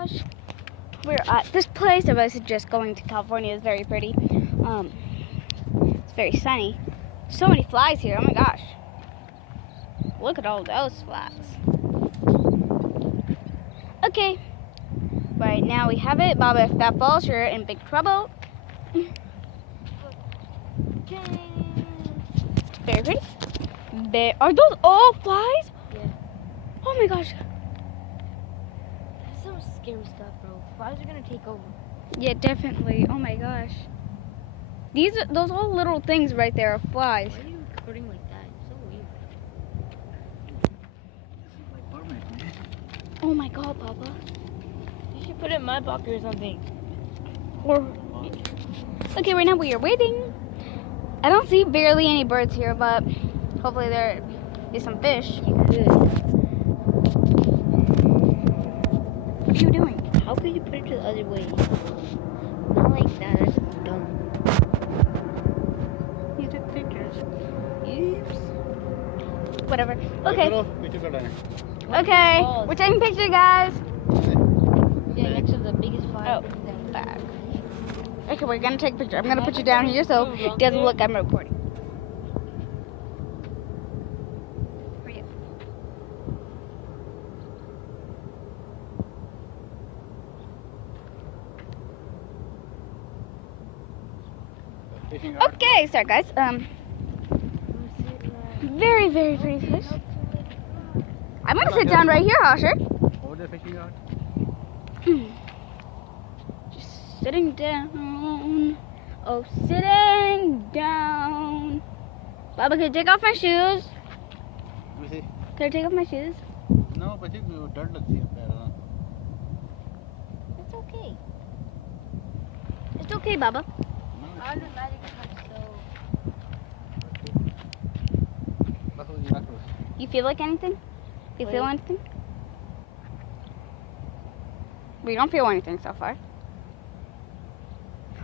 gosh. We're at this place. I was just going to California. It's very pretty. It's very sunny. So many flies here. Oh my gosh. Look at all those flies. Okay. Right now we have it. Baba, if that falls, you're in big trouble. Very pretty. Are those all flies? Yeah. Oh my gosh. That's some scary stuff, bro. Flies are gonna take over. Yeah, definitely. Oh my gosh. Those all little things right there are flies. Why are you recording like that? It's so weird. Oh my god, Papa. You should put it in my pocket or something. Or okay, right now we are waiting. I don't see barely any birds here, but hopefully there is some fish. You could. What are you doing? How could you put it the other way? Not like that. That's dumb. You took pictures. Oops. Whatever. Okay. Okay. Balls. We're taking pictures, guys. Yeah, next to the biggest fly. Oh, back. Okay, we're gonna take a picture. I'm gonna put you down here so it doesn't look I'm recording. Hurry up. Okay, sorry guys. Very, very pretty fish. I'm gonna sit down right here, Hosher. Over the fishing rod. Just sitting down. Oh, sitting down. Baba, can I take off my shoes? Let me see. Can I take off my shoes? No, but you dirt लगती है पैर में. It's okay. It's okay, Baba. You feel like anything? You feel anything? We don't feel anything so far.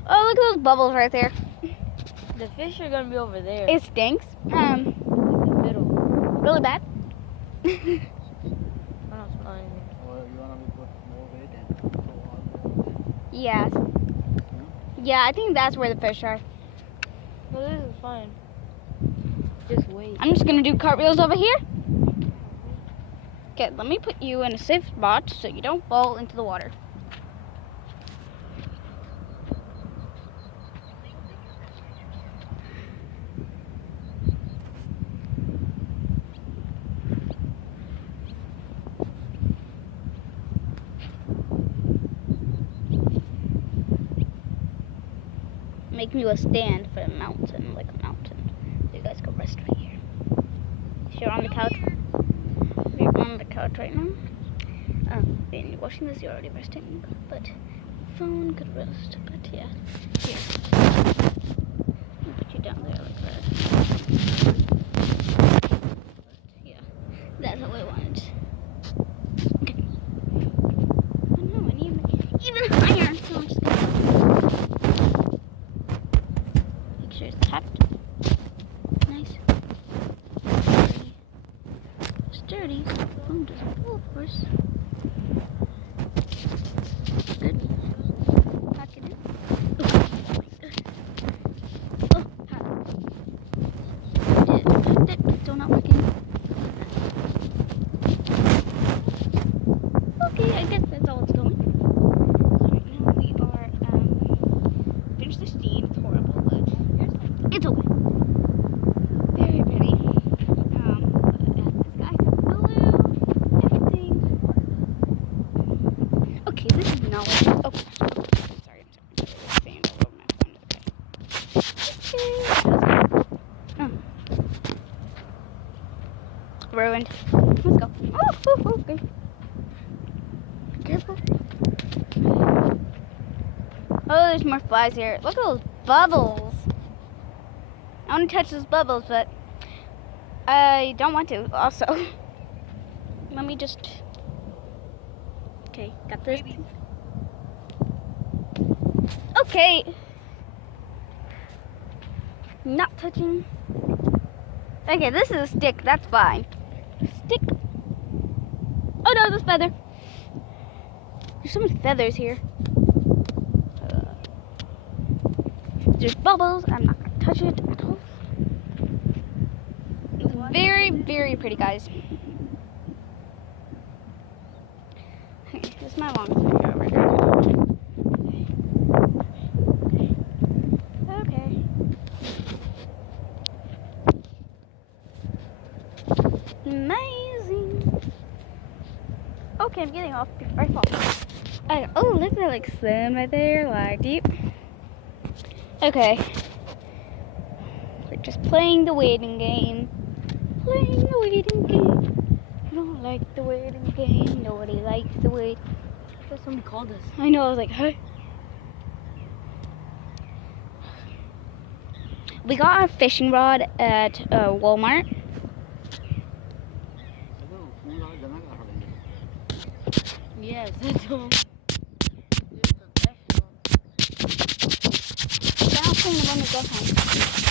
Oh, look at those bubbles right there. The fish are gonna be over there. It stinks. the middle. Really bad. I don't smell anything. Or you wanna put more weight and so on. Yes. Yeah, I think that's where the fish are. No, this is fine. Just wait. I'm just gonna do cartwheels over here. Okay, let me put you in a safe spot so you don't fall into the water. Make you a stand for a mountain, like a mountain. So you guys can rest right here. You're on the couch. We're on the couch right now. When you're watching this, you're already resting, but phone could rest. But yeah, here. I'll put you down there like that. Yeah, that's how I want it. Okay. Oh no, I need even higher. So I'm just gonna make sure it's tapped. Nice. Sturdy. So the phone doesn't fall, of course. Good. Pack it in. Oh, pack. Packed it. Still not working. Okay, I guess that's all it's going. So right now we are finished the steam. It's horrible, but it's okay. Very pretty. The sky is blue. Everything. Okay, this is not what. Oh, sorry. Sand all over my phone. Okay. Ruined. Let's go. Oh, okay. Careful. Oh, there's more flies here. Look at those bubbles. I want to touch those bubbles, but I don't want to also. Let me just... Okay, got this. Okay. Not touching. Okay, this is a stick. That's fine. Stick. Oh no, this feather. There's so many feathers here. There's bubbles. I'm not gonna touch it at all. It's very, very pretty, guys. Okay, this is my longest finger over here. Okay. Amazing. Okay, I'm getting off before I fall. Oh, look at that like sun right there, like deep. Okay. We're just playing the waiting game. Playing the waiting game. I don't like the waiting game. Nobody likes the wait. Because someone called us. I know, I was like, hey. We got our fishing rod at Walmart. Yes, that's all. Now I'm playing the one that goes home.